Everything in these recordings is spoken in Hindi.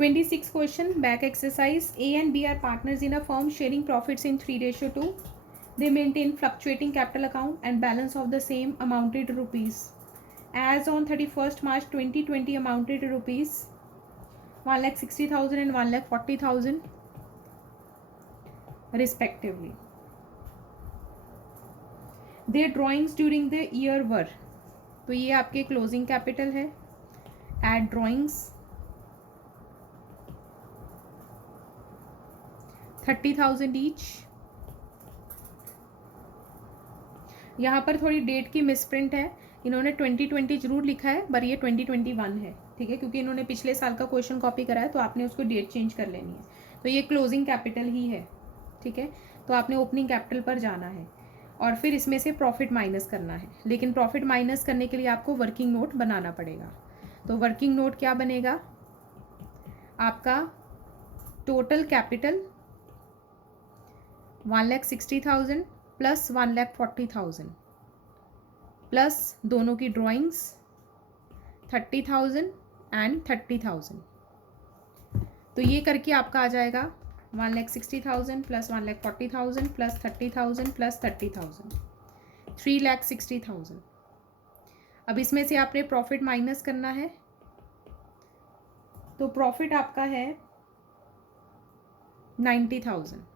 26 question, back exercise. A and B are partners in a firm sharing profits in 3:2. They maintain fluctuating capital account and balance of the same amounted to rupees. As on 31st March 2020 amounted to rupees 1,60,000 and 1,40,000 respectively. Their drawings during the year were, तो ये आपके क्लोजिंग कैपिटल है. Add drawings 30,000 each. यहाँ पर थोड़ी डेट की मिसप्रिंट है, इन्होंने 2020 जरूर लिखा है पर ये 2021 है, ठीक है, क्योंकि इन्होंने पिछले साल का क्वेश्चन कॉपी करा है तो आपने उसको डेट चेंज कर लेनी है. तो ये क्लोजिंग कैपिटल ही है, ठीक है. तो आपने ओपनिंग कैपिटल पर जाना है और फिर इसमें से प्रॉफिट माइनस करना है. लेकिन प्रॉफिट माइनस करने के लिए आपको वर्किंग नोट बनाना पड़ेगा. तो वर्किंग नोट क्या बनेगा आपका? टोटल कैपिटल 1,60,000 प्लस 1,40,000 प्लस दोनों की ड्राइंग्स 30,000 एंड 30,000. तो ये करके आपका आ जाएगा 1,60,000 प्लस 1,40,000 प्लस 30,000 प्लस 30,000, 3,60,000. अब इसमें से आपने प्रॉफिट माइनस करना है. तो प्रॉफिट आपका है 90,000.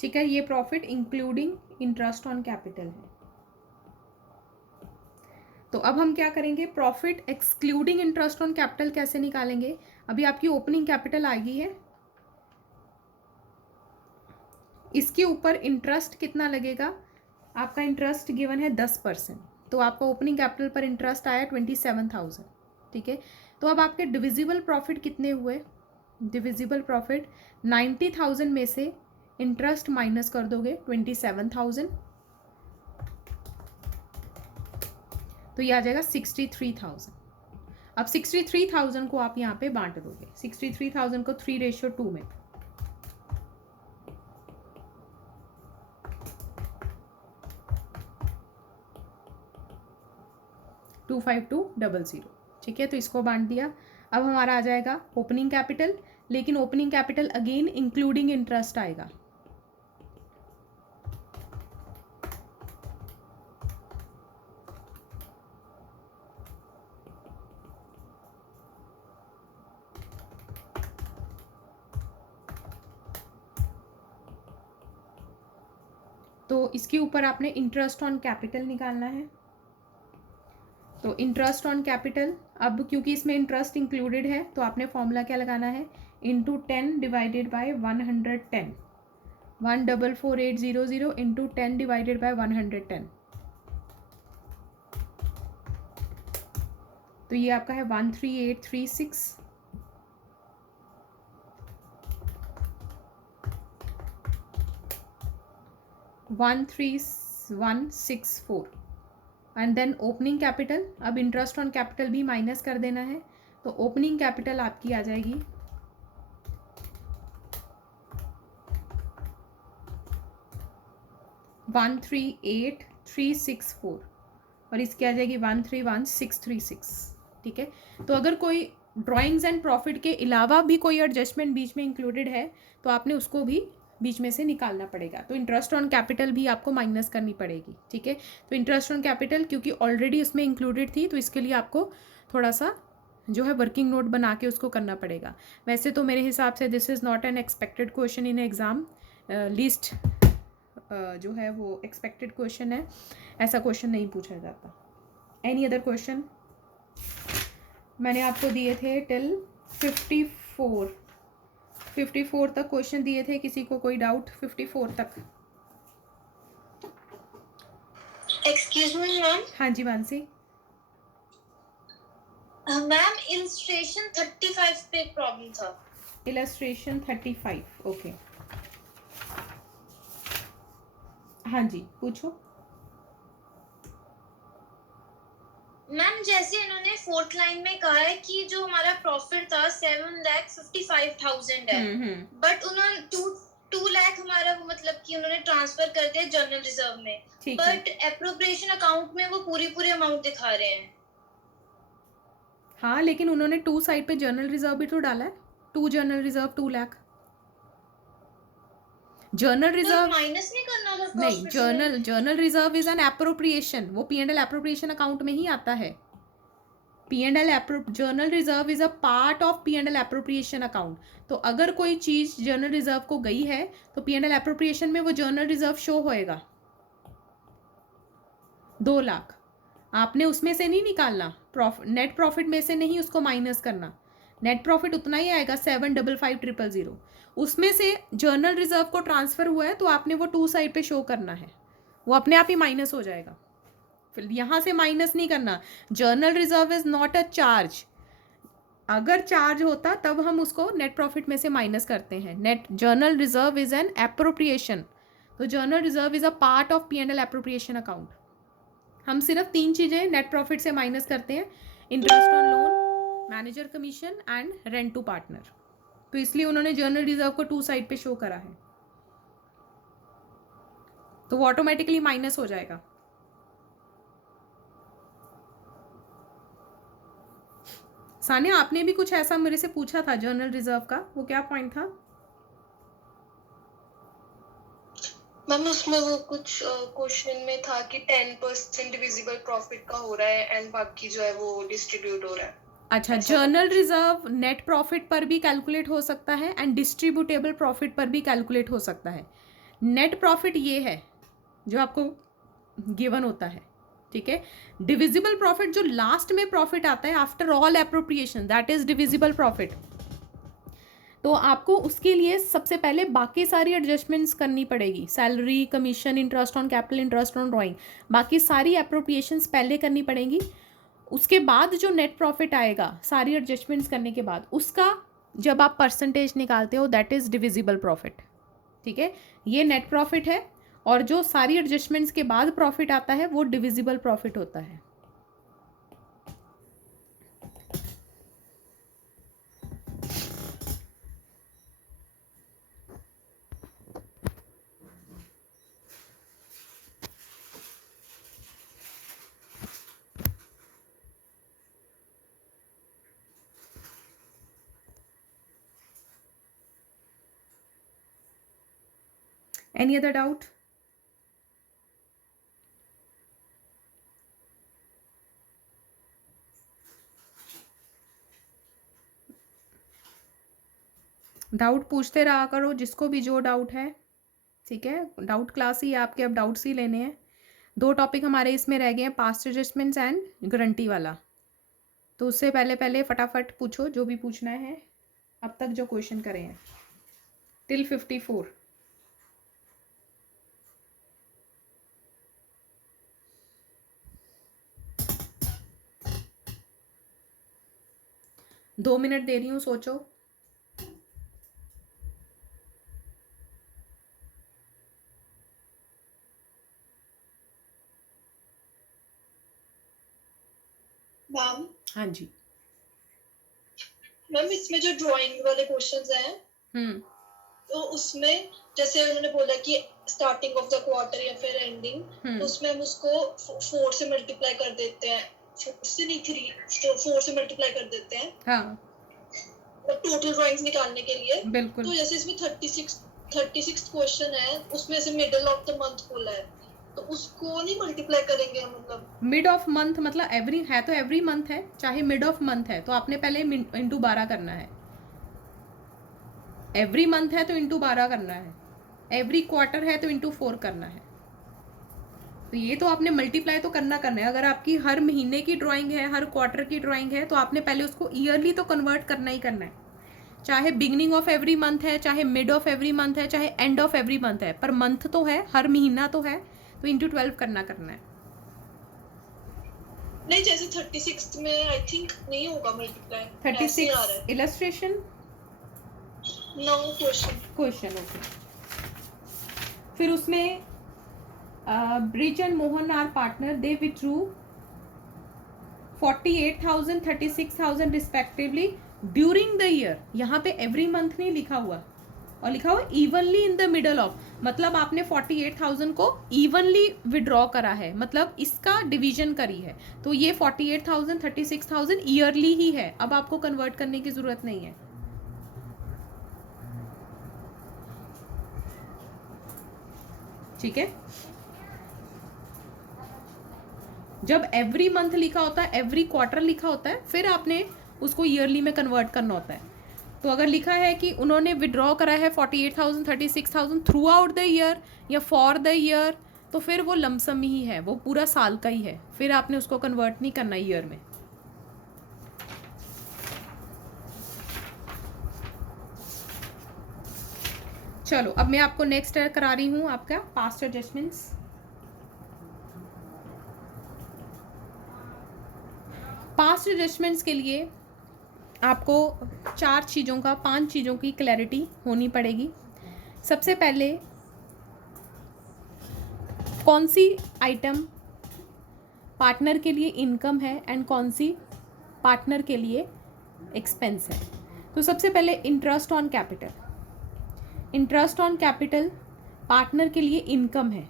ठीक है, ये profit including interest on capital है. तो अब हम क्या करेंगे? Profit excluding interest on capital कैसे निकालेंगे? अभी आपकी ओपनिंग कैपिटल आ गई है, इसके ऊपर इंटरेस्ट कितना लगेगा? आपका इंटरेस्ट गिवन है 10%, तो आपका ओपनिंग कैपिटल पर इंटरेस्ट आया 27,000, ठीक है. तो अब आपके डिविजिबल प्रॉफिट कितने हुए? डिविजिबल प्रॉफिट 90,000 में से इंटरेस्ट माइनस कर दोगे 27,000, तो ये आ जाएगा 63,000. अब 63,000 को आप यहाँ पे बांट दोगे. 63,000 को 3:2 में 25200, ठीक है. तो इसको बांट दिया. अब हमारा आ जाएगा ओपनिंग कैपिटल, लेकिन opening capital again including interest आएगा. तो इसके ऊपर आपने इंटरेस्ट ऑन कैपिटल निकालना है. तो इंटरेस्ट ऑन कैपिटल, अब क्योंकि इसमें इंटरेस्ट इंक्लूडेड है तो आपने फॉर्मूला क्या लगाना है? Into 10 divided by 110, 144,800 into 10 divided by 110. तो ये आपका है 13836. One 3,164 and then opening capital. अब इंटरेस्ट ऑन कैपिटल भी माइनस कर देना है. तो ओपनिंग कैपिटल आपकी आ जाएगी 138,364 और इसकी आ जाएगी 131,636, ठीक है. तो अगर कोई ड्राइंग्स एंड प्रॉफिट के अलावा भी कोई एडजस्टमेंट बीच में इंक्लूडेड है तो आपने उसको भी बीच में से निकालना पड़ेगा. तो इंटरेस्ट ऑन कैपिटल भी आपको माइनस करनी पड़ेगी, ठीक है. तो इंटरेस्ट ऑन कैपिटल क्योंकि ऑलरेडी उसमें इंक्लूडेड थी तो इसके लिए आपको थोड़ा सा जो है वर्किंग नोट बना के उसको करना पड़ेगा. वैसे तो मेरे हिसाब से this is not an expected question in exam, least जो है वो एक्सपेक्टेड क्वेश्चन है, ऐसा क्वेश्चन नहीं पूछा जाता. Any other question? मैंने आपको दिए थे टिल 54 तक क्वेश्चन दिए थे. किसी को कोई डाउट? 54 तक. Excuse me ma'am. हाँ जी मानसी. मैम इलस्ट्रेशन 35 पे प्रॉब्लम था. Illustration 35, okay. हाँ जी पूछो. मैम जैसे इन्होंने फोर्थ लाइन में कहा है कि जो हमारा प्रॉफिट था 7,55,000 है, बट उन्होंने 2 लाख हमारा वो मतलब कि उन्होंने ट्रांसफर कर दिया जनरल रिजर्व में, बट एप्रोप्रिएशन अकाउंट में वो पूरी अमाउंट दिखा रहे हैं। हाँ, लेकिन उन्होंने 2 साइड पे जनरल रिजर्व भी तो डाला है, 2 general reserve 2 lakh. Journal reserve minus नहीं करना था नहीं, journal reserve is an appropriation, वो P&L एप्रोप्रिएशन अकाउंट में ही आता है। Journal reserve is a part of P&L appropriation account. तो अगर कोई चीज जर्नल रिजर्व को गई है तो P&L एप्रोप्रिएशन में वो जर्नल रिजर्व शो होएगा। 2 लाख आपने उसमें से नहीं निकालना, नेट प्रॉफिट में से नहीं उसको माइनस करना। नेट प्रॉफिट उतना ही आएगा 7,55,000। उसमें से जर्नल रिजर्व को ट्रांसफर हुआ है तो आपने वो 2 साइड पे शो करना है, वो अपने आप ही माइनस हो जाएगा। फिर यहाँ से माइनस नहीं करना। Journal reserve is not a charge. अगर चार्ज होता तब हम उसको नेट प्रॉफिट में से माइनस करते हैं। Net general reserve is an appropriation. तो general reserve is a part of P&L appropriation account. हम सिर्फ 3 चीज़ें नेट प्रॉफिट से माइनस करते हैं, interest on loan, manager commission and rent to partner. तो इसलिए उन्होंने जर्नल रिजर्व को 2 साइड पे शो करा है, तो वो ऑटोमेटिकली माइनस हो जाएगा। सानिया, आपने भी कुछ ऐसा मेरे से पूछा था जर्नल रिजर्व का, वो क्या पॉइंट था? मैम उसमें वो कुछ क्वेश्चन में था कि 10% डिविजिबल प्रॉफिट का हो रहा है एंड बाकी जो है वो डिस्ट्रीब्यूट हो रहा है। अच्छा, जर्नल रिजर्व नेट प्रॉफिट पर भी कैलकुलेट हो सकता है एंड डिस्ट्रीब्यूटेबल प्रॉफिट पर भी कैलकुलेट हो सकता है। नेट प्रॉफिट ये है जो आपको गिवन होता है, ठीक है। डिविजिबल प्रॉफिट जो लास्ट में प्रॉफिट आता है after all appropriation, that is divisible profit. तो आपको उसके लिए सबसे पहले बाकी सारी एडजस्टमेंट्स करनी पड़ेगी, salary, commission, interest on capital, interest on drawing, बाकी सारी एप्रोप्रिएशंस पहले करनी पड़ेंगी। उसके बाद जो नेट प्रॉफिट आएगा सारी एडजस्टमेंट्स करने के बाद, उसका जब आप परसेंटेज निकालते हो दैट इज़ डिविजिबल प्रॉफिट, ठीक है। ये नेट प्रॉफिट है और जो सारी एडजस्टमेंट्स के बाद प्रॉफिट आता है वो डिविजिबल प्रॉफिट होता है। Any other doubt? डाउट पूछते रहा करो, जिसको भी जो डाउट है, ठीक है। डाउट क्लास ही आपके, अब डाउट्स ही लेने हैं। 2 टॉपिक हमारे इसमें रह गए हैं, पास्ट एडजस्टमेंट्स एंड गारंटी वाला। तो उससे पहले फटाफट पूछो जो भी पूछना है अब तक जो क्वेश्चन करे हैं टिल 54। दो मिनट दे रही हूँ, सोचो। मैम हाँ जी। मैम इसमें जो ड्राइंग वाले क्वेश्चंस हैं तो उसमें जैसे उन्होंने बोला कि स्टार्टिंग ऑफ द क्वार्टर या फिर एंडिंग, तो उसमें हम उसको 4 से मल्टीप्लाई कर देते हैं, 4 से नहीं 4 से मल्टीप्लाई कर देते हैं, हाँ, टोटल ड्राइंग्स निकालने के लिए। बिल्कुल। तो जैसे इसमें 36 क्वेश्चन है, उसमें से मिडिल ऑफ द मंथ बोला है, तो उसको नहीं मल्टीप्लाई करेंगे हम? मतलब मिड ऑफ मंथ मतलब एवरी है तो एवरी मंथ है, चाहे मिड ऑफ मंथ है तो आपने पहले इंटू 12 करना है। एवरी मंथ है तो इंटू 12 करना है, एवरी क्वार्टर है तो इंटू 4 करना है। तो ये तो आपने मल्टीप्लाई तो करना है। अगर आपकी हर महीने की ड्राइंग है, हर क्वार्टर की ड्राइंग है, तो आपने पहले उसको ईयरली तो कन्वर्ट करना ही करना है। चाहे बिगनिंग ऑफ एवरी मंथ है, चाहे मिड ऑफ एवरी मंथ है, चाहे एंड ऑफ एवरी मंथ है, पर मंथ तो है, हर महीना तो है, तो इंटू 12 करना है। नहीं, जैसे 36 में आई थिंक नहीं होगा multiply, 36 illustration, no question. Okay. फिर उसमें Brij and Mohan are partner, they withdrew 48,000 36,000 respectively during the year. यहाँ पे एवरी मंथ नहीं लिखा हुआ, और लिखा हुआ evenly in the middle of, मतलब आपने 48,000 को इवनली विड्रॉ करा है, मतलब इसका डिवीजन करी है. तो ये 48,000 36,000 ईयरली ही है, अब आपको कन्वर्ट करने की जरूरत नहीं है. ठीक है. जब एवरी मंथ लिखा होता है, एवरी क्वार्टर लिखा होता है, फिर आपने उसको ईयरली में कन्वर्ट करना होता है. तो अगर लिखा है कि उन्होंने विड्रॉ करा है 48,000 36,000 थ्रू आउट द ईयर या फॉर द ईयर, तो फिर वो लमसम ही है, वो पूरा साल का ही है, फिर आपने उसको कन्वर्ट नहीं करना ईयर में. चलो अब मैं आपको नेक्स्ट करा रही हूँ आपका पास्ट एडजस्टमेंट्स. पास्ट एडजस्टमेंट्स के लिए आपको 5 चीज़ों की क्लैरिटी होनी पड़ेगी. सबसे पहले कौन सी आइटम पार्टनर के लिए इनकम है एंड कौन सी पार्टनर के लिए एक्सपेंस है. तो सबसे पहले interest on capital. Interest on capital partner के लिए इनकम है,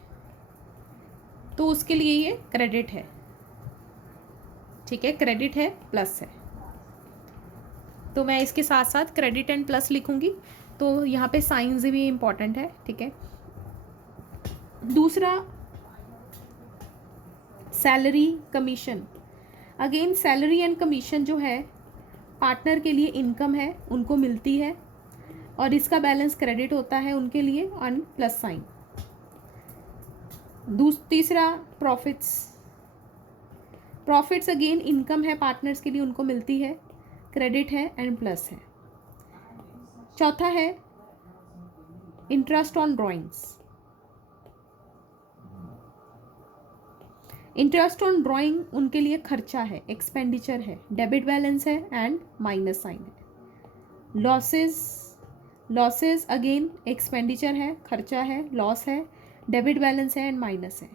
तो उसके लिए ये क्रेडिट है. ठीक है, क्रेडिट है, प्लस है. तो मैं इसके साथ साथ क्रेडिट एंड प्लस लिखूंगी, तो यहाँ पे साइंस भी इम्पॉर्टेंट है. ठीक है. दूसरा salary commission. Again salary and commission जो है पार्टनर के लिए इनकम है, उनको मिलती है, और इसका बैलेंस क्रेडिट होता है उनके लिए ऑन प्लस साइन. तीसरा प्रॉफिट्स अगेन इनकम है पार्टनर्स के लिए, उनको मिलती है, क्रेडिट है एंड प्लस है. चौथा है interest on drawings. Interest on drawing उनके लिए खर्चा है, एक्सपेंडिचर है, डेबिट बैलेंस है एंड माइनस साइन है. लॉसेस अगेन एक्सपेंडिचर है, खर्चा है, लॉस है, डेबिट बैलेंस है एंड माइनस है.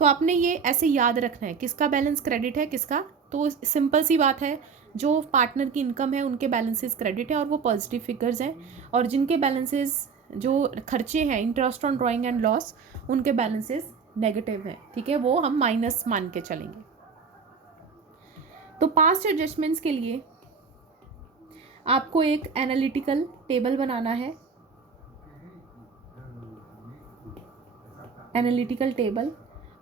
तो आपने ये ऐसे याद रखना है किसका बैलेंस क्रेडिट है किसका. तो सिंपल सी बात है, जो पार्टनर की इनकम है उनके बैलेंसेस क्रेडिट है और वो पॉजिटिव फिगर्स हैं, और जिनके बैलेंसेस जो खर्चे हैं interest on drawing and loss उनके बैलेंसेस नेगेटिव हैं. ठीक है, वो हम माइनस मान के चलेंगे. तो पास्ट एडजस्टमेंट्स के लिए आपको एक एनालिटिकल टेबल बनाना है. एनालिटिकल टेबल,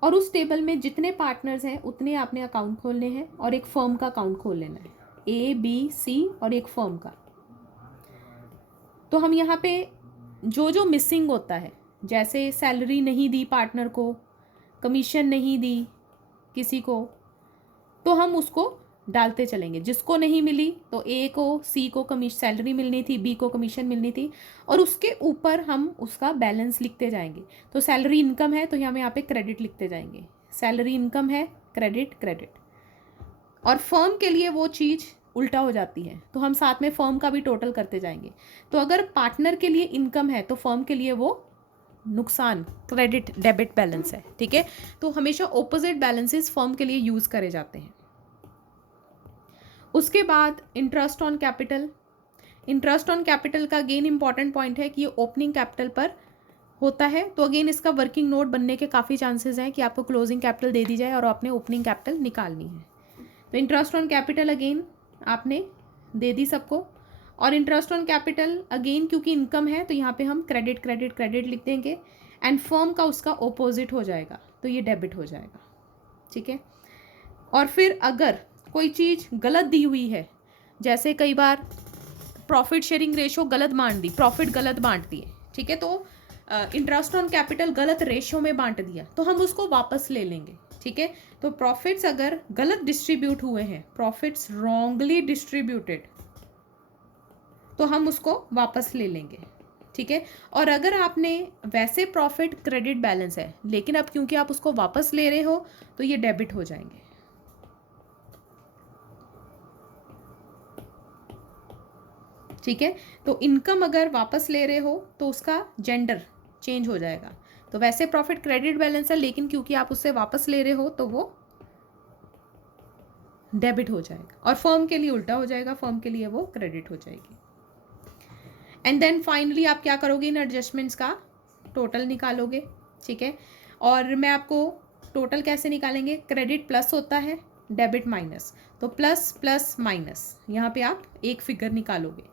और उस टेबल में जितने पार्टनर्स हैं उतने आपने अकाउंट खोलने हैं, और एक फर्म का अकाउंट खोल लेना है, A B C और एक फर्म का. तो हम यहाँ पे जो मिसिंग होता है, जैसे सैलरी नहीं दी पार्टनर को, कमीशन नहीं दी किसी को, तो हम उसको डालते चलेंगे. जिसको नहीं मिली तो A को C को सैलरी मिलनी थी, B को कमीशन मिलनी थी, और उसके ऊपर हम उसका बैलेंस लिखते जाएंगे. तो सैलरी इनकम है तो हम यहाँ पे क्रेडिट लिखते जाएंगे, सैलरी इनकम है, क्रेडिट. और फर्म के लिए वो चीज़ उल्टा हो जाती है, तो हम साथ में फर्म का भी टोटल करते जाएंगे. तो अगर पार्टनर के लिए इनकम है तो फर्म के लिए वो नुकसान, क्रेडिट डेबिट बैलेंस है. ठीक है, तो हमेशा ऑपोजिट बैलेंसेस फर्म के लिए यूज़ करे जाते हैं. उसके बाद interest on capital. Interest on capital का अगेन इंपॉर्टेंट पॉइंट है कि ये ओपनिंग कैपिटल पर होता है. तो अगेन इसका वर्किंग नोट बनने के काफ़ी चांसेस हैं कि आपको क्लोजिंग कैपिटल दे दी जाए और आपने ओपनिंग कैपिटल निकालनी है. तो इंटरेस्ट ऑन कैपिटल अगेन आपने दे दी सबको, और इंटरेस्ट ऑन कैपिटल अगेन क्योंकि इनकम है तो यहाँ पे हम क्रेडिट लिख देंगे, एंड फर्म का उसका ओपोजिट हो जाएगा, तो ये डेबिट हो जाएगा. ठीक है. और फिर अगर कोई चीज़ गलत दी हुई है, जैसे कई बार प्रॉफिट शेयरिंग रेशो गलत बांट दी, प्रॉफिट गलत बांट दिए. ठीक है, तो इंटरेस्ट ऑन कैपिटल गलत रेशो में बांट दिया, तो हम उसको वापस ले लेंगे. ठीक है, तो प्रॉफिट्स अगर गलत डिस्ट्रीब्यूट हुए हैं, प्रॉफिट्स रॉन्गली डिस्ट्रीब्यूटेड, तो हम उसको वापस ले लेंगे. ठीक है, और अगर आपने वैसे प्रॉफिट क्रेडिट बैलेंस है, लेकिन अब क्योंकि आप उसको वापस ले रहे हो तो ये डेबिट हो जाएंगे. ठीक है, तो इनकम अगर वापस ले रहे हो तो उसका जेंडर चेंज हो जाएगा. तो वैसे प्रॉफिट क्रेडिट बैलेंस है, लेकिन क्योंकि आप उससे वापस ले रहे हो तो वो डेबिट हो जाएगा, और फर्म के लिए उल्टा हो जाएगा, फर्म के लिए वो क्रेडिट हो जाएगी। एंड देन फाइनली आप क्या करोगे, इन एडजस्टमेंट्स का टोटल निकालोगे, ठीक है। और मैं आपको टोटल कैसे निकालेंगे, क्रेडिट प्लस होता है, डेबिट माइनस, तो प्लस प्लस माइनस, यहाँ पे आप एक फिगर निकालोगे।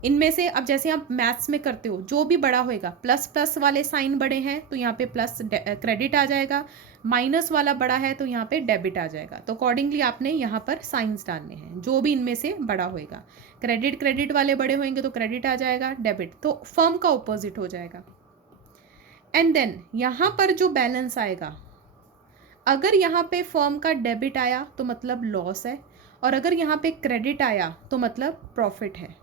इनमें से अब जैसे आप मैथ्स में करते हो, जो भी बड़ा होएगा, प्लस प्लस वाले साइन बड़े हैं तो यहाँ पे प्लस क्रेडिट आ जाएगा, माइनस वाला बड़ा है तो यहाँ पे डेबिट आ जाएगा। तो अकॉर्डिंगली आपने यहाँ पर साइंस डालने हैं, जो भी इनमें से बड़ा होएगा। क्रेडिट वाले बड़े होंगे तो क्रेडिट आ जाएगा, डेबिट तो फर्म का ऑपोजिट हो जाएगा। एंड देन यहाँ पर जो बैलेंस आएगा, अगर यहाँ पे फर्म का डेबिट आया तो मतलब लॉस है, और अगर यहाँ पे क्रेडिट आया तो मतलब प्रॉफिट है।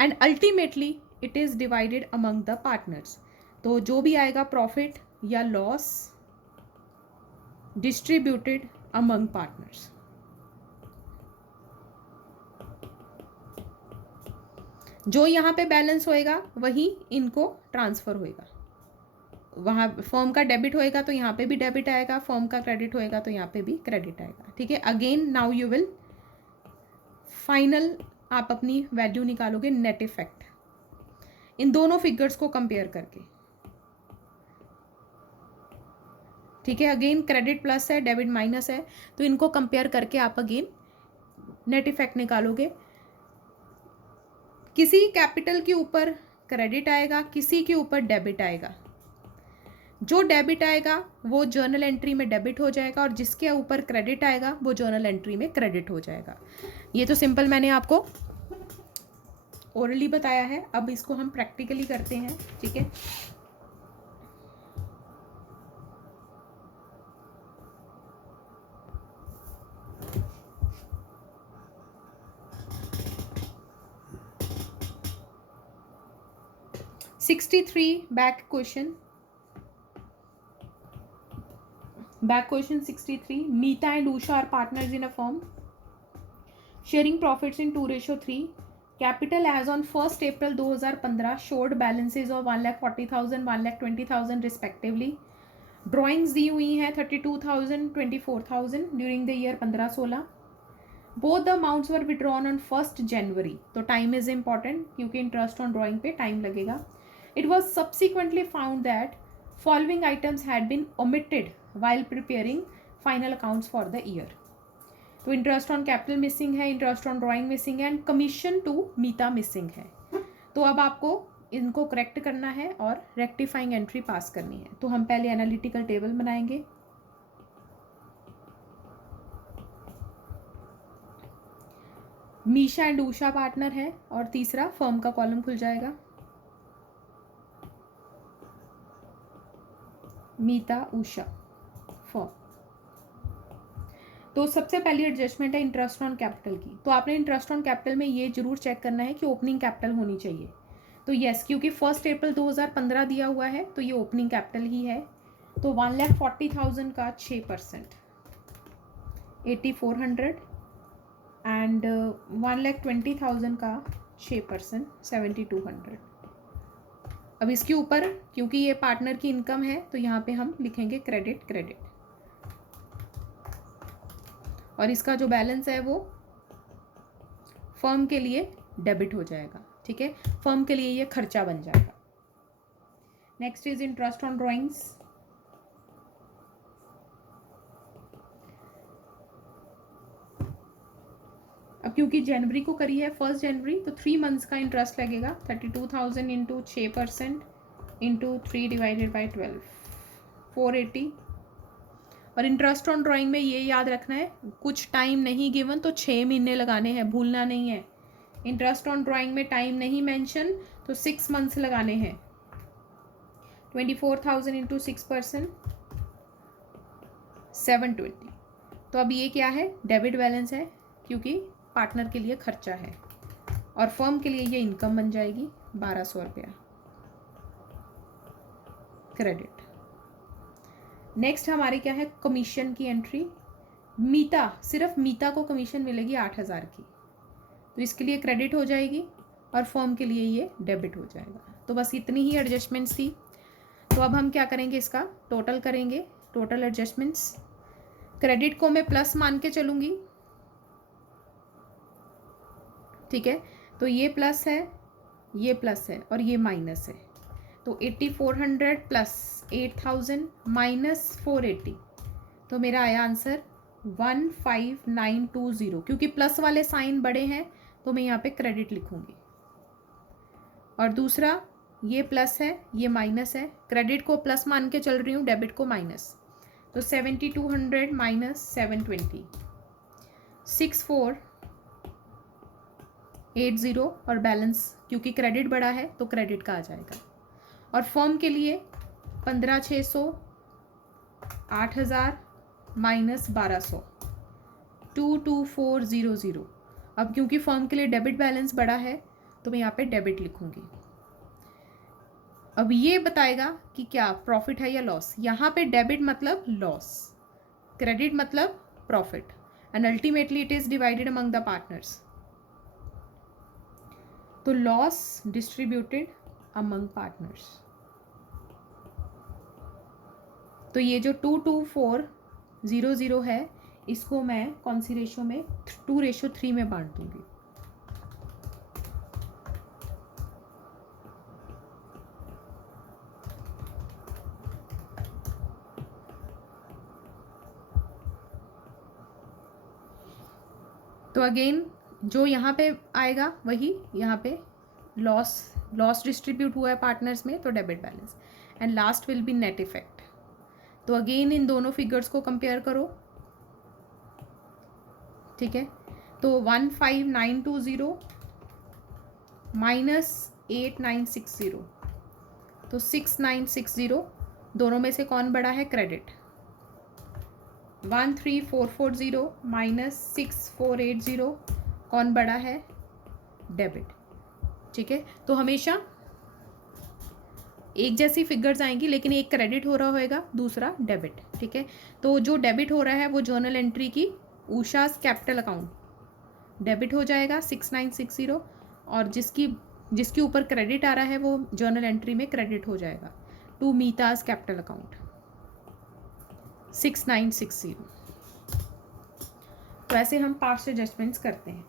And ultimately it is divided among the partners, तो जो भी आएगा प्रॉफिट या लॉस डिस्ट्रीब्यूटेड अमंग पार्टनर्स। जो यहाँ पे बैलेंस होएगा वही इनको ट्रांसफ़र होएगा। वहाँ फर्म का डेबिट होएगा तो यहाँ पे भी डेबिट आएगा, फर्म का क्रेडिट होएगा तो यहाँ पे भी क्रेडिट आएगा, ठीक है। Again now you will final आप अपनी वैल्यू निकालोगे नेट इफेक्ट, इन दोनों फिगर्स को कंपेयर करके, ठीक है। अगेन क्रेडिट प्लस है, डेबिट माइनस है, तो इनको कंपेयर करके आप अगेन नेट इफेक्ट निकालोगे। किसी कैपिटल के ऊपर क्रेडिट आएगा, किसी के ऊपर डेबिट आएगा। जो डेबिट आएगा वो जर्नल एंट्री में डेबिट हो जाएगा, और जिसके ऊपर क्रेडिट आएगा वो जर्नल एंट्री में क्रेडिट हो जाएगा। ये तो सिंपल मैंने आपको ओरली बताया है, अब इसको हम प्रैक्टिकली करते हैं, ठीक है। Back question 63. Meeta and Usha are partners in a firm, sharing profits in 2:3. Capital as on 1st April 2015 showed balances of 1,40,000, 1,20,000 respectively. Drawings दी हुई हैं 32,000, 24,000 during the year 15-16. Both the amounts were withdrawn on 1st January. तो time is important क्योंकि interest on drawing पे time लगेगा. It was subsequently found that following items had been omitted while preparing final accounts for the year. तो इंटरेस्ट ऑन कैपिटल मिसिंग है, इंटरेस्ट ऑन ड्राइंग मिसिंग है, and commission to Meeta missing है। तो अब आपको इनको करेक्ट करना है और रेक्टिफाइंग एंट्री पास करनी है। तो हम पहले एनालिटिकल टेबल बनाएंगे। मीशा एंड उषा पार्टनर है, और तीसरा फर्म का कॉलम खुल जाएगा, मीता उषा फर्म। तो सबसे पहली एडजस्टमेंट है इंटरेस्ट ऑन कैपिटल की। तो आपने इंटरेस्ट ऑन कैपिटल में ये जरूर चेक करना है कि ओपनिंग कैपिटल होनी चाहिए। तो यस, क्योंकि 1 अप्रैल 2015 दिया हुआ है तो ये ओपनिंग कैपिटल ही है। तो 1,40,000 का 6% 8,400, एंड 1,20,000 का 6% 7,200। अब इसके ऊपर क्योंकि ये पार्टनर की इनकम है तो यहाँ पे हम लिखेंगे क्रेडिट क्रेडिट, और इसका जो बैलेंस है वो फर्म के लिए डेबिट हो जाएगा, ठीक है। फर्म के लिए ये खर्चा बन जाएगा। Next is interest on drawings. अब क्योंकि जनवरी को करी है 1 जनवरी, तो 3 मंथ्स का इंटरेस्ट लगेगा। 32,000 इंटू 6% इंटू 3 डिवाइडेड बाई 12 480। और इंटरेस्ट ऑन ड्राइंग में ये याद रखना है, कुछ टाइम नहीं गिवन तो 6 महीने लगाने हैं, भूलना नहीं है। इंटरेस्ट ऑन ड्राइंग में टाइम नहीं मेंशन तो 6 मंथ्स लगाने हैं। 24,000 इंटू 6% 720। तो अब ये क्या है, डेबिट बैलेंस है क्योंकि पार्टनर के लिए खर्चा है, और फर्म के लिए ये इनकम बन जाएगी 1,200 रुपया क्रेडिट। नेक्स्ट हमारे क्या है, कमीशन की एंट्री। मीता, सिर्फ मीता को कमीशन मिलेगी 8,000 की, तो इसके लिए क्रेडिट हो जाएगी, और फर्म के लिए ये डेबिट हो जाएगा। तो बस इतनी ही एडजस्टमेंट्स थी। तो अब हम क्या करेंगे, इसका टोटल करेंगे, टोटल एडजस्टमेंट्स। क्रेडिट को मैं प्लस मान के चलूँगी, ठीक है। तो ये प्लस है, ये प्लस है और ये माइनस है। तो 8400 प्लस 8000 माइनस 480, तो मेरा आया आंसर 15920। क्योंकि प्लस वाले साइन बड़े हैं तो मैं यहाँ पे क्रेडिट लिखूँगी। और दूसरा ये प्लस है, ये माइनस है, क्रेडिट को प्लस मान के चल रही हूँ, डेबिट को माइनस। तो 7200 माइनस 720, 6480 और बैलेंस, क्योंकि क्रेडिट बड़ा है तो क्रेडिट का आ जाएगा। और फॉर्म के लिए 15600, 8000 माइनस 1200, 22400। अब क्योंकि फॉर्म के लिए डेबिट बैलेंस बड़ा है तो मैं यहाँ पे डेबिट लिखूँगी। अब ये बताएगा कि क्या प्रॉफिट है या लॉस। यहाँ पे डेबिट मतलब लॉस, क्रेडिट मतलब profit, and ultimately it is divided among the partners. तो लॉस डिस्ट्रीब्यूटेड अमंग पार्टनर्स। तो ये जो 22400 है, इसको मैं कौन सी रेशो में, 2:3 में बांट दूंगी। तो अगेन जो यहाँ पे आएगा वही यहाँ पे लॉस डिस्ट्रीब्यूट हुआ है पार्टनर्स में, तो debit balance, and last will be net effect. तो अगेन इन दोनों फिगर्स को कंपेयर करो, ठीक है। तो 15920 माइनस 8960, तो 6960, दोनों में से कौन बड़ा है, क्रेडिट। 13440 माइनस 6480, कौन बड़ा है, डेबिट, ठीक है। तो हमेशा एक जैसी फिगर्स आएंगी, लेकिन एक क्रेडिट हो रहा होएगा, दूसरा डेबिट, ठीक है। तो जो डेबिट हो रहा है वो जर्नल एंट्री की उषास कैपिटल अकाउंट डेबिट हो जाएगा 6960, और जिसके ऊपर क्रेडिट आ रहा है वो जर्नल एंट्री में क्रेडिट हो जाएगा टू मीताज कैपिटल अकाउंट 6960। तो ऐसे हम पार्ट्स एडजस्टमेंट्स करते हैं,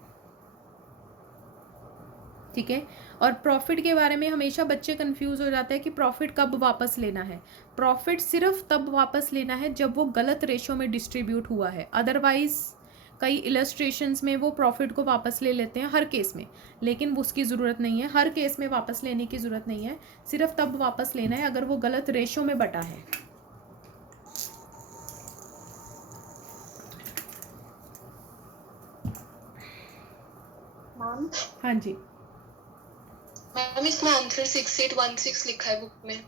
ठीक है। और प्रॉफिट के बारे में हमेशा बच्चे कंफ्यूज हो जाते हैं कि प्रॉफिट कब वापस लेना है। प्रॉफिट सिर्फ तब वापस लेना है जब वो गलत रेशो में डिस्ट्रीब्यूट हुआ है। अदरवाइज कई इलस्ट्रेशंस में वो प्रॉफिट को वापस ले लेते हैं हर केस में, लेकिन उसकी ज़रूरत नहीं है। हर केस में वापस लेने की ज़रूरत नहीं है, सिर्फ तब वापस लेना है अगर वो गलत रेशो में बटा है। मैम, हाँ जी मैम इसमें आंसर 6816 लिखा है बुक में।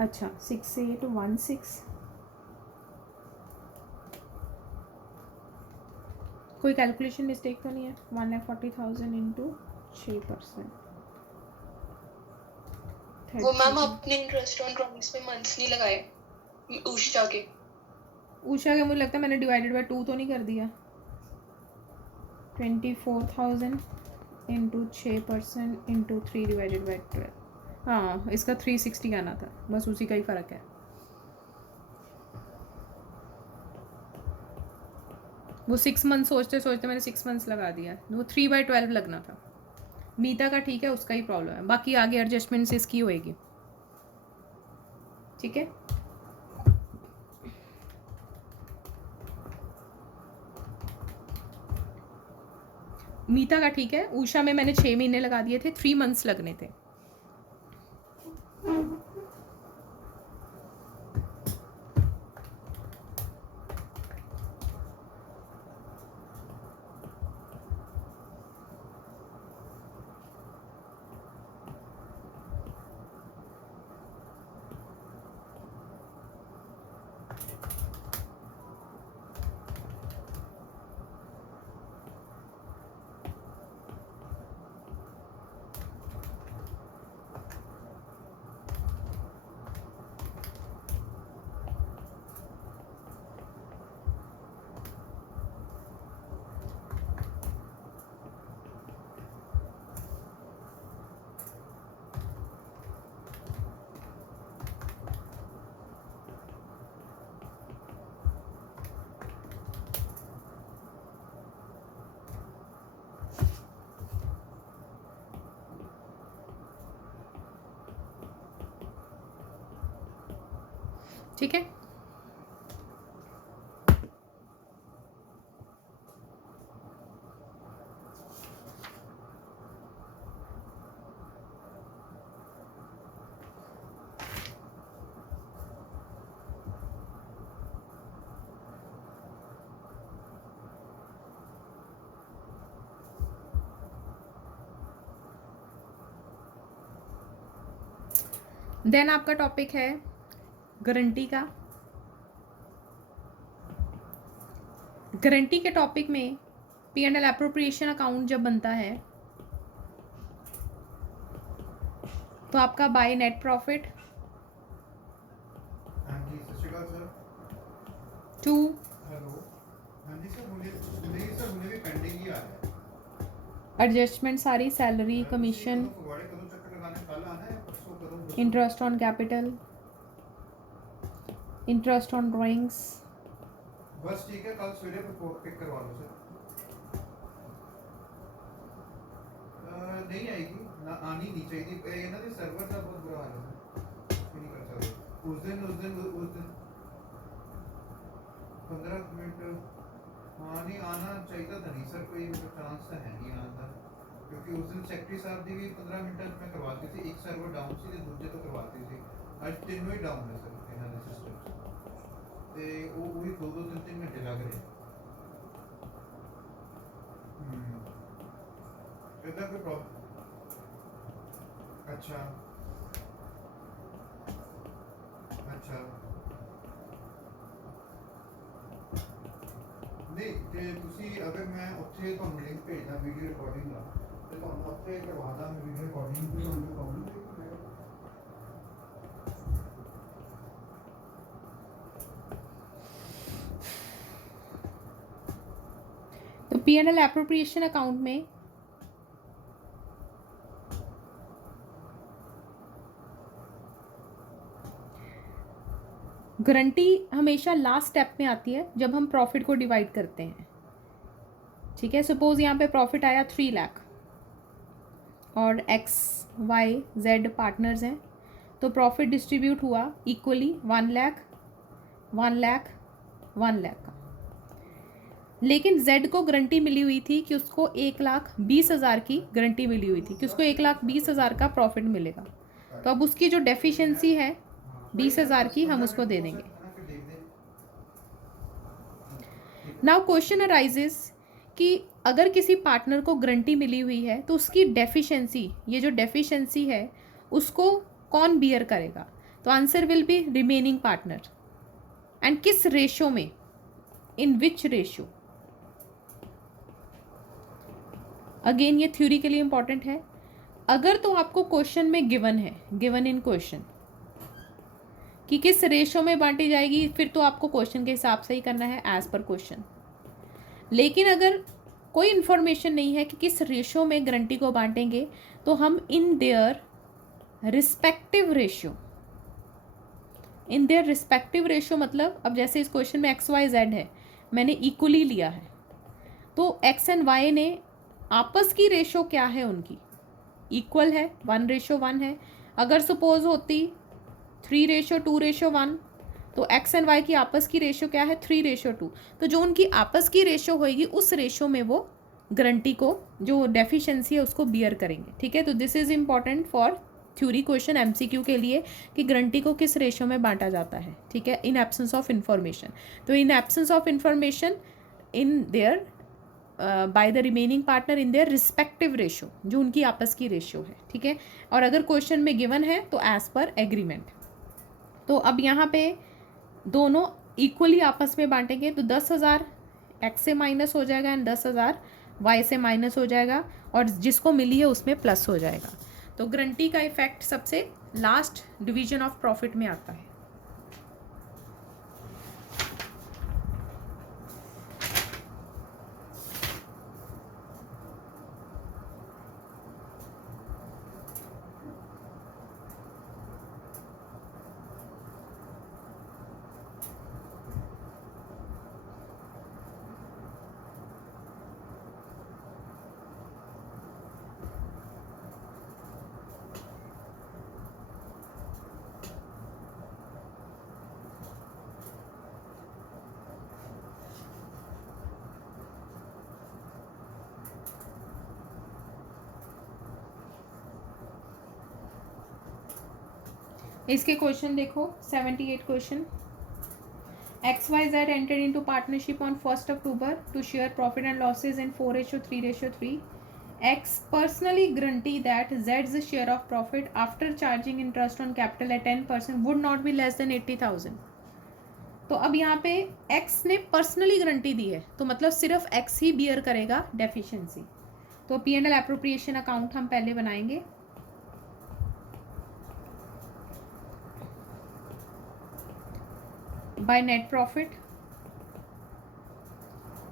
अच्छा 6816, कोई कैलकुलेशन मिस्टेक तो नहीं है। 1,40,000 इंटू 6%। वो मैम अपने इंटरेस्ट ऑन ड्रॉइंग्स में मंथली लगाए उषा के मुझे लगता है मैंने डिवाइडेड बाय 2 तो नहीं कर दिया। 24,000 इंटू 6% इंटू 3 डिवाइडेड बाई 12। हाँ, इसका 360 आना था, बस उसी का ही फ़र्क है। वो 6 मंथ सोचते सोचते मैंने 6 मंथ्स लगा दिया, वो 3/12 लगना था। मीता का ठीक है, उसका ही प्रॉब्लम है, बाकी आगे एडजस्टमेंट्स इसकी होएगी, ठीक है। मीता का ठीक है, उषा में मैंने 6 महीने लगा दिए थे, 3 मंथ्स लगने थे। ठीक है। देन आपका टॉपिक है गारंटी का। गारंटी के टॉपिक में P&L एप्रोप्रिएशन अकाउंट जब बनता है तो आपका बाय नेट प्रॉफिट हाँ जी, सत श्री अकाल सर। To hello. हाँ जी सर, मुझे भी पेंडिंग ही आ रहा है। एडजस्टमेंट सारी सैलरी कमीशन फगवाड़े कदों चक्कर लगाने, कल आना है परसों कदों? Interest on capital interest on drawings. बस ठीक है, कल सवेरे पिक करवा लो सर। नहीं आएगी ना, आनी नहीं चाहिए। ये ना कि सर्वर का बहुत बुरा हाल है सर, नहीं कर सकते। उस दिन 15 मिनट। हाँ नहीं, आना चाहिए था नहीं सर, कोई चांस तो है नहीं आने का, क्योंकि उस दिन सेक्रेटरी साहब की भी 15 मिनट में करवाती थी। एक सर्वर डाउन सी ते दूजे तो करवाती थी। आज तीनों ही डाउन है सर इन्होंने सिस्टम ते वो वही 2-3 घंटे लग रहे। इधर कोई प्रॉब्लम? अच्छा अच्छा। नहीं ਤੇ ਤੁਸੀਂ ਅਗਰ मैं ਉੱਥੇ ਤੁਹਾਨੂੰ ਲਿੰਕ ਭੇਜਦਾ ਵੀਡੀਓ ਰਿਕਾਰਡਿੰਗ ਦਾ, ਤੇ ਤੁਹਾਨੂੰ ਉੱਥੇ ਕਰਵਾਦਾ ਮੈਂ ਵੀਡੀਓ ਰਿਕਾਰਡਿੰਗ ਵੀ ਤੁਹਾਨੂੰ ਪ੍ਰੋਬਲਮ ਨਹੀਂ। तो P&L एप्रोप्रिएशन अकाउंट में गारंटी हमेशा लास्ट स्टेप में आती है जब हम प्रॉफिट को डिवाइड करते हैं। ठीक है, सपोज यहाँ पे प्रॉफिट आया 3 लाख और XYZ पार्टनर्स हैं, तो प्रॉफिट डिस्ट्रीब्यूट हुआ इक्वली 1 लाख 1 लाख 1 लाख का। लेकिन Z को गारंटी मिली हुई थी कि उसको 1,20,000 की गारंटी मिली हुई थी कि उसको 1,20,000 का प्रॉफिट मिलेगा। तो अब उसकी जो डेफिशिएंसी है 20,000 की, हम उसको दे देंगे। नाउ क्वेश्चन अराइजेस कि अगर किसी पार्टनर को गारंटी मिली हुई है तो उसकी डेफिशिएंसी, ये जो डेफिशिएंसी है उसको कौन बियर करेगा? तो answer will be remaining partner. And किस रेशो में, इन विच रेशो? अगेन ये थ्योरी के लिए इंपॉर्टेंट है। अगर तो आपको क्वेश्चन में गिवन है, गिवन इन क्वेश्चन कि किस रेशो में बांटी जाएगी, फिर तो आपको क्वेश्चन के हिसाब से ही करना है एज पर क्वेश्चन। लेकिन अगर कोई इन्फॉर्मेशन नहीं है कि किस रेशो में गारंटी को बांटेंगे, तो हम इन their respective ratio, in their respective ratio मतलब अब जैसे इस क्वेश्चन में XYZ है, मैंने इक्वली लिया है, तो X एंड Y ने आपस की रेशो क्या है उनकी? इक्वल है, 1:1 है। अगर सपोज होती 3:2:1, तो X एंड Y की आपस की रेशो क्या है? 3:2। तो जो उनकी आपस की रेशो होएगी उस रेशो में वो गारंटी को, जो डेफिशिएंसी है उसको बियर करेंगे। ठीक है, तो this is important for theory question MCQ के लिए कि गारंटी को किस रेशो में बांटा जाता है। ठीक है, इन एब्सेंस ऑफ इंफॉर्मेशन। तो in absence of information in their by the remaining partner in their respective ratio, जो उनकी आपस की रेशो है। ठीक है, और अगर क्वेश्चन में गिवन है तो एज पर एग्रीमेंट। तो अब यहाँ पे दोनों इक्वली आपस में बांटेंगे, तो 10,000 X से माइनस हो जाएगा एंड 10,000 Y से माइनस हो जाएगा, और जिसको मिली है उसमें प्लस हो जाएगा। तो गारंटी का इफेक्ट सबसे लास्ट डिवीजन ऑफ प्रॉफिट में आता है। इसके क्वेश्चन देखो 78 question. XYZ entered into partnership on 1st October to share profit and losses in 4:3:3. X personally guarantee that Z's share of profit after charging interest on capital at 10% would not be less than 80,000. तो अब यहाँ पे X ने पर्सनली गारंटी दी है, तो मतलब सिर्फ X ही बियर करेगा डेफिशिएंसी. तो P&L एप्रोप्रिएशन अकाउंट हम पहले बनाएंगे. बाय नेट प्रॉफिट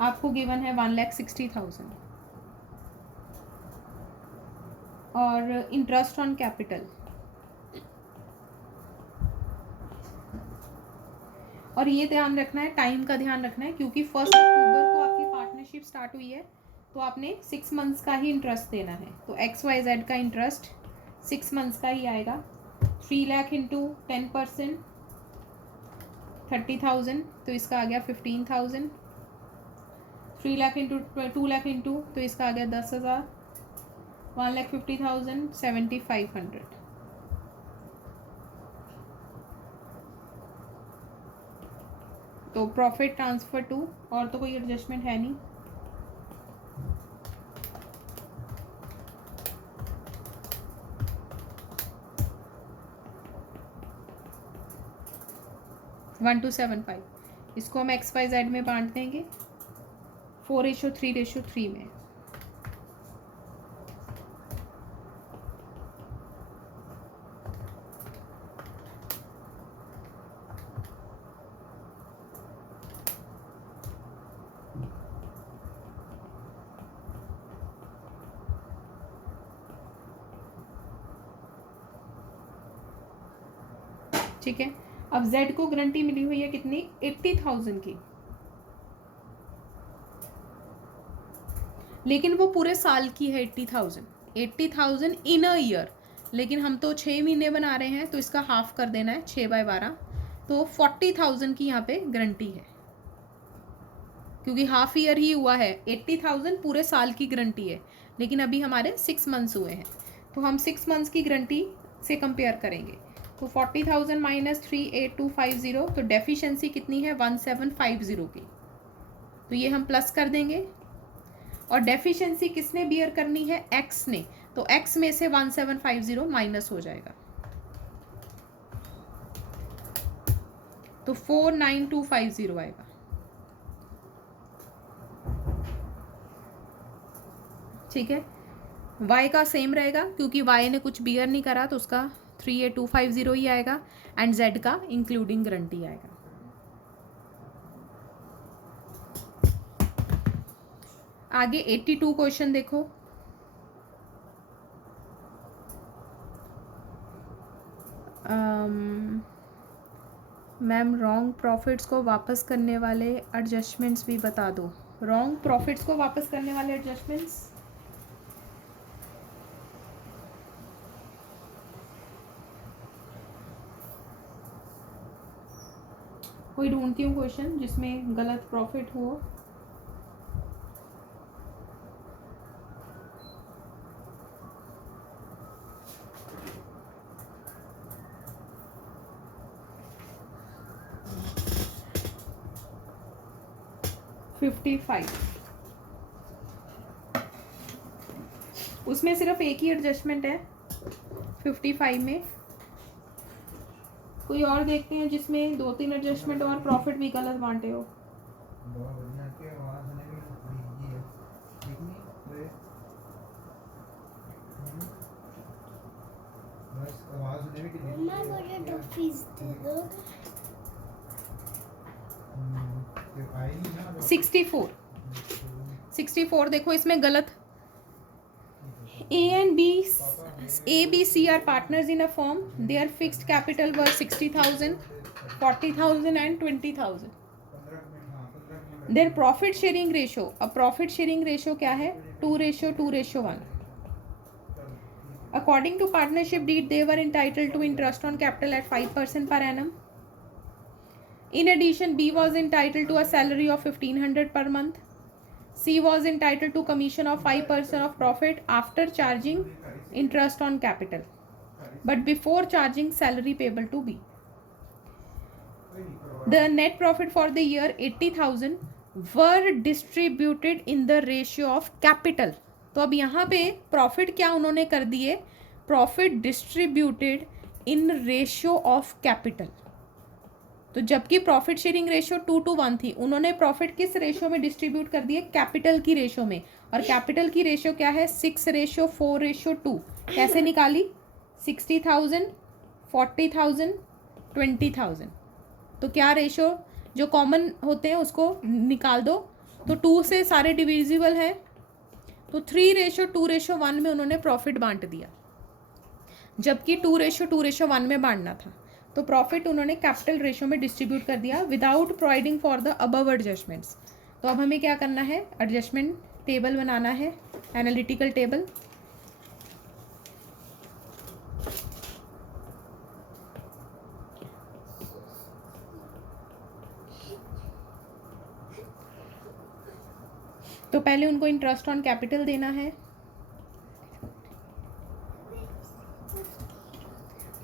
आपको गिवन है 1,60,000 और इंटरेस्ट ऑन कैपिटल. और ये ध्यान रखना है, टाइम का ध्यान रखना है, क्योंकि 1 अक्टूबर को आपकी पार्टनरशिप स्टार्ट हुई है, तो आपने 6 मंथ्स का ही इंटरेस्ट देना है. तो XYZ का इंटरेस्ट 6 मंथ्स का ही आएगा. 3 लाख इंटू 10% 30,000, तो इसका आ गया 15,000. 3 लाख इंटू 2 लाख इंटू, तो इसका आ गया 10,000. 1,50,000 7,500. तो प्रॉफिट ट्रांसफर टू, और तो कोई एडजस्टमेंट है नहीं. वन 275. इसको हम XYZ में बांट देंगे 4:3:3 में. ठीक है. अब Z को गारंटी मिली हुई है कितनी, 80,000 की, लेकिन वो पूरे साल की है. 80,000 इन अ ईयर, लेकिन हम तो 6 महीने बना रहे हैं, तो इसका हाफ कर देना है 6/12. तो 40,000 की यहाँ पे गारंटी है, क्योंकि हाफ ईयर ही हुआ है. 80,000 पूरे साल की गारंटी है, लेकिन अभी हमारे 6 मंथ्स हुए हैं, तो हम 6 मंथ्स की गारंटी से कंपेयर करेंगे. तो 40,000 माइनस 38250, तो डेफिशिएंसी कितनी है 1750 की, तो ये हम प्लस कर देंगे. और डेफिशिएंसी किसने बियर करनी है, X ने, तो X में से 1750 माइनस हो जाएगा, तो 49250 आएगा. ठीक है. Y का सेम रहेगा, क्योंकि Y ने कुछ बियर नहीं करा, तो उसका 38250 ही आएगा. एंड Z का इंक्लूडिंग गारंटी आएगा. आगे 82 क्वेश्चन देखो. मैम रॉन्ग प्रॉफिट्स को वापस करने वाले एडजस्टमेंट्स भी बता दो. रॉन्ग प्रॉफिट्स को वापस करने वाले एडजस्टमेंट्स, कोई ढूंढती हूँ क्वेश्चन जिसमें गलत प्रॉफिट हो. उसमें सिर्फ एक ही एडजस्टमेंट है 55 में. कोई और देखते हैं जिसमें 2-3 एडजस्टमेंट और प्रॉफिट भी गलत बांटे हो. $64 देखो, इसमें गलत. A B C are partners in a firm. Their fixed capital was 60,000, 40,000 and 20,000. Their profit sharing ratio, अब profit sharing ratio क्या है, 2:2:1. According to partnership deed, they were entitled to interest on capital at 5% per annum. In addition, B was entitled to a salary of 1,500 per month. C was entitled to commission of 5% of profit after charging interest on capital. but before charging salary payable to B. The net profit for the year 80,000 were distributed in the ratio of capital. तो अब यहाँ पे प्रॉफिट क्या उन्होंने कर दिए, profit distributed in ratio of capital. तो जबकि प्रॉफिट शेयरिंग रेशियो 2:1 थी, उन्होंने प्रॉफिट किस रेशियो में डिस्ट्रीब्यूट कर दिए, कैपिटल की रेशियो में. और कैपिटल की रेशियो क्या है, 6:4:2. कैसे निकाली, 60,000, 40,000, 20,000. तो क्या रेशियो जो कॉमन होते हैं उसको निकाल दो. तो 2 से सारे डिविजिबल हैं, तो 3:2:1 में उन्होंने प्रॉफिट बांट दिया, जबकि 2:1 में बांटना था. तो प्रॉफिट उन्होंने कैपिटल रेशियो में डिस्ट्रीब्यूट कर दिया without providing for the above adjustments. तो अब हमें क्या करना है, एडजस्टमेंट टेबल बनाना है, एनालिटिकल टेबल. तो पहले उनको इंटरेस्ट ऑन कैपिटल देना है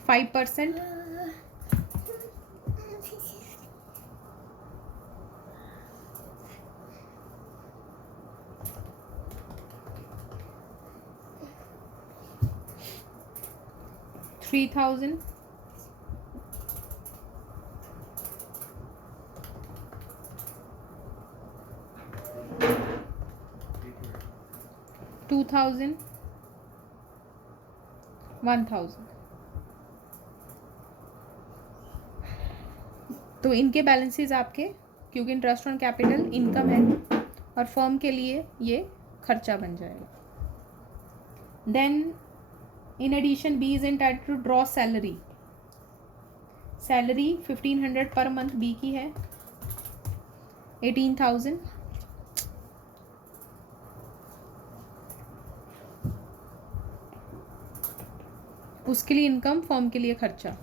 5%. $3,000. 2,000. 1,000. तो इनके बैलेंसेस आपके, क्योंकि इंटरेस्ट ऑन कैपिटल इनकम है और फर्म के लिए ये खर्चा बन जाएगा. Then in addition B is entitled to draw salary. Salary 1,500 per month B की है, 18,000. उसके लिए इनकम, फर्म के लिए खर्चा.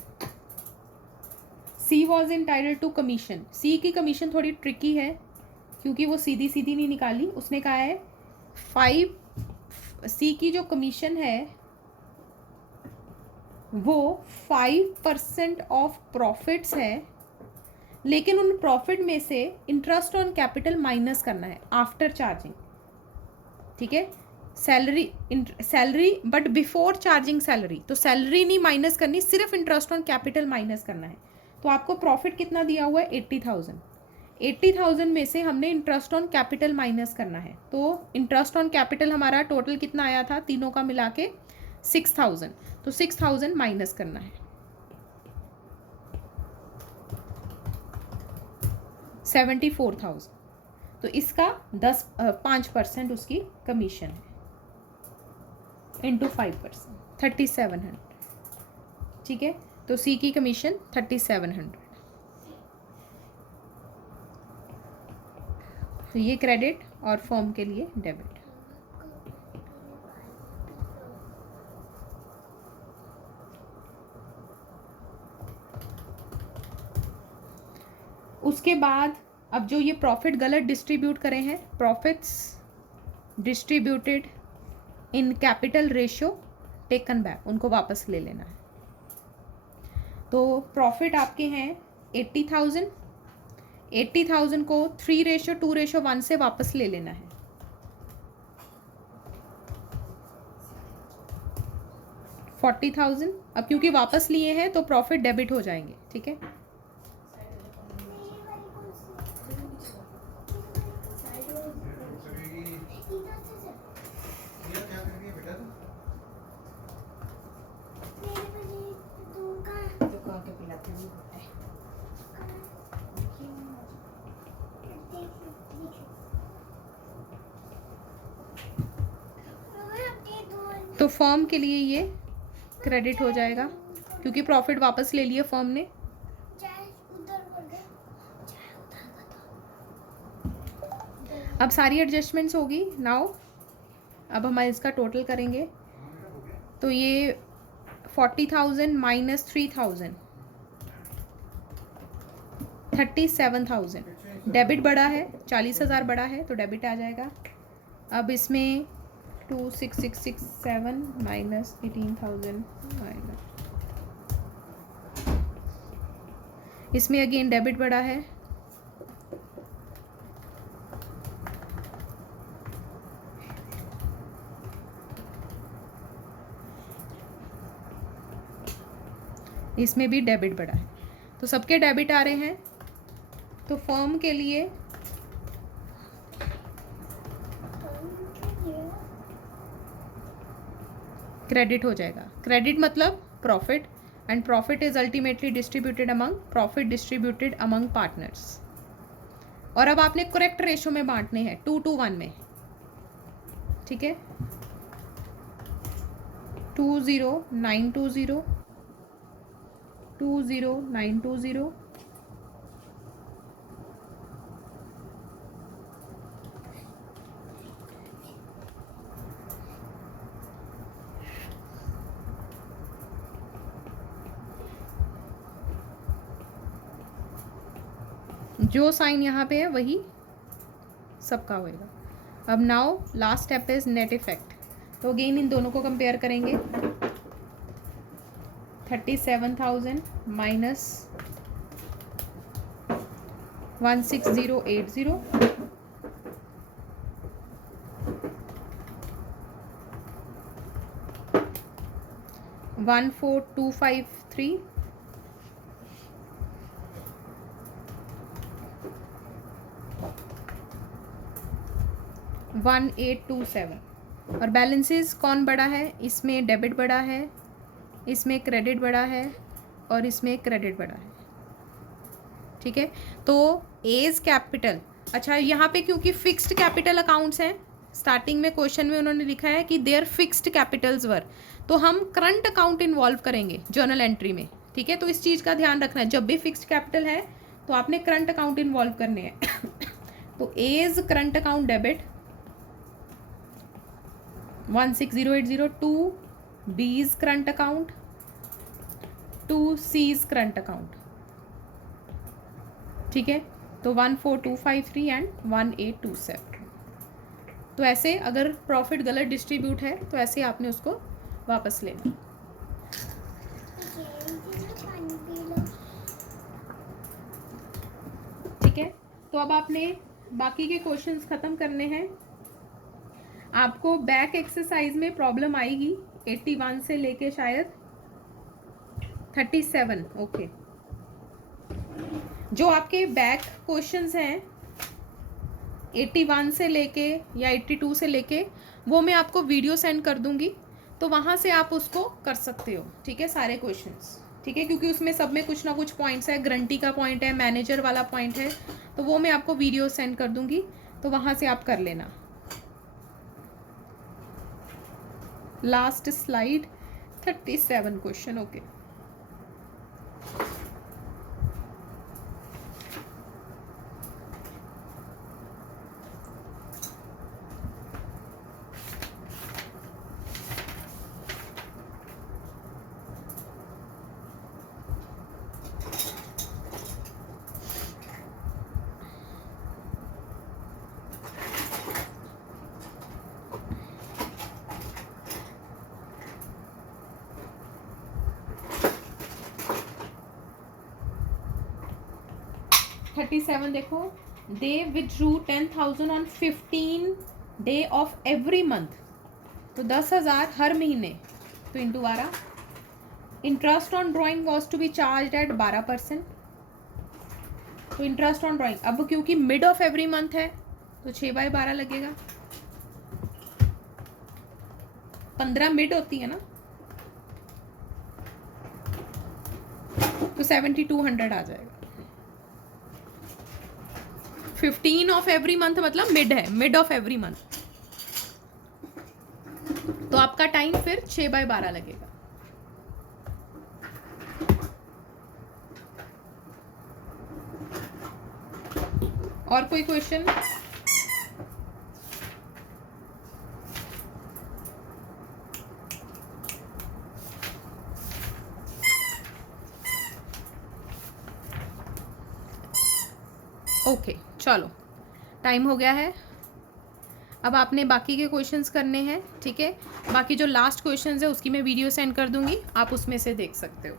सी वॉज एंटाइटल्ड टू कमीशन. सी की कमीशन थोड़ी ट्रिकी है क्योंकि वो सीधी सीधी नहीं निकाली. उसने कहा है 5, सी की जो कमीशन है वो 5% ऑफ प्रॉफिट्स है, लेकिन उन प्रॉफिट में से इंटरेस्ट ऑन कैपिटल माइनस करना है आफ्टर चार्जिंग. ठीक है, salary but before charging salary. तो सैलरी नहीं माइनस करनी, सिर्फ इंटरेस्ट ऑन कैपिटल माइनस करना है. तो आपको प्रॉफिट कितना दिया हुआ है, 80,000. 80,000 में से हमने इंटरेस्ट ऑन कैपिटल माइनस करना है. तो इंटरेस्ट ऑन कैपिटल हमारा टोटल कितना आया था, तीनों का मिला के 6,000. तो 6,000 माइनस करना है. 74,000. तो इसका 5% उसकी कमीशन है इंटू 5%, 3,700. ठीक है, तो सी की कमीशन 3,700. तो ये क्रेडिट और फर्म के लिए डेबिट. उसके बाद अब जो ये प्रॉफिट गलत डिस्ट्रीब्यूट करे हैं, profits distributed in capital ratio taken back, उनको वापस ले लेना है. तो प्रॉफिट आपके हैं 80,000. 80,000 को 3:2:1 से वापस ले लेना है. $40,000. अब क्योंकि वापस लिए हैं तो प्रॉफिट डेबिट हो जाएंगे. ठीक है, तो फर्म के लिए ये क्रेडिट हो जाएगा क्योंकि प्रॉफिट वापस ले लिया फर्म ने. अब सारी एडजस्टमेंट्स होगी नाउ. अब हम इसका टोटल करेंगे तो ये 40,000 माइनस 3,000, 37,000. डेबिट बड़ा है, 40,000 बड़ा है तो डेबिट आ जाएगा. अब इसमें 26,667 माइनस 18,000 माइनस इसमें अगेन डेबिट बढ़ा है, इसमें भी डेबिट बढ़ा है, तो सबके डेबिट आ रहे हैं। तो फर्म के लिए क्रेडिट हो जाएगा। क्रेडिट मतलब profit, and profit is ultimately distributed among, profit distributed among partners. और अब आपने करेक्ट रेशो में बांटने हैं 2:1 में, ठीक है। 20920 20920 जो साइन यहाँ पे है वही सबका होएगा। अब now last step is net effect. तो अगेन इन दोनों को कंपेयर करेंगे। 37,000 माइनस 16080, वन 4253, 1827। और बैलेंसेस कौन बड़ा है? इसमें डेबिट बड़ा है, इसमें क्रेडिट बड़ा है, और इसमें क्रेडिट बड़ा है, ठीक है। तो एज कैपिटल, अच्छा यहाँ पे क्योंकि फिक्स्ड कैपिटल अकाउंट्स हैं, स्टार्टिंग में क्वेश्चन में उन्होंने लिखा है कि देयर फिक्स्ड कैपिटल्स वर, तो हम करंट अकाउंट इन्वॉल्व करेंगे जर्नल एंट्री में, ठीक है। तो इस चीज़ का ध्यान रखना है, जब भी फिक्स्ड कैपिटल है तो आपने करंट अकाउंट इन्वॉल्व करने हैं। तो as current account debit 16080, 2 B's current account, 2 C's current account, ठीक है। तो 14253 एंड 1827। तो ऐसे अगर प्रॉफिट गलत डिस्ट्रीब्यूट है तो ऐसे आपने उसको वापस लेना, ठीक है। तो अब आपने बाकी के क्वेश्चंस ख़त्म करने हैं। आपको बैक एक्सरसाइज में प्रॉब्लम आएगी 81 से लेके शायद 37, ओके। जो आपके बैक क्वेश्चंस हैं 81 से लेके या 82 से लेके, वो मैं आपको वीडियो सेंड कर दूंगी, तो वहाँ से आप उसको कर सकते हो, ठीक है, सारे क्वेश्चंस, ठीक है। क्योंकि उसमें सब में कुछ ना कुछ पॉइंट्स है, गारंटी का पॉइंट है, मैनेजर वाला पॉइंट है, तो वो मैं आपको वीडियो सेंड कर दूंगी, तो वहाँ से आप कर लेना। Last slide 37 question, okay. देखो, they withdrew 10,000 on 15 day of every month, तो 10,000 हर महीने, तो into 12। Interest on drawing was to be charge at 12%, तो इंटरेस्ट ऑन ड्राइंग, अब क्योंकि मिड ऑफ एवरी मंथ है तो 6/12 लगेगा, 15 मिड होती है ना, तो 7,200 आ जाएगा। 15 ऑफ एवरी मंथ मतलब मिड है, मिड ऑफ एवरी मंथ, तो आपका टाइम फिर 6/12 लगेगा। और कोई क्वेश्चन? ओके, चलो टाइम हो गया है। अब आपने बाकी के क्वेश्चंस करने हैं, ठीक है। बाकी जो लास्ट क्वेश्चंस है उसकी मैं वीडियो सेंड कर दूंगी, आप उसमें से देख सकते हो।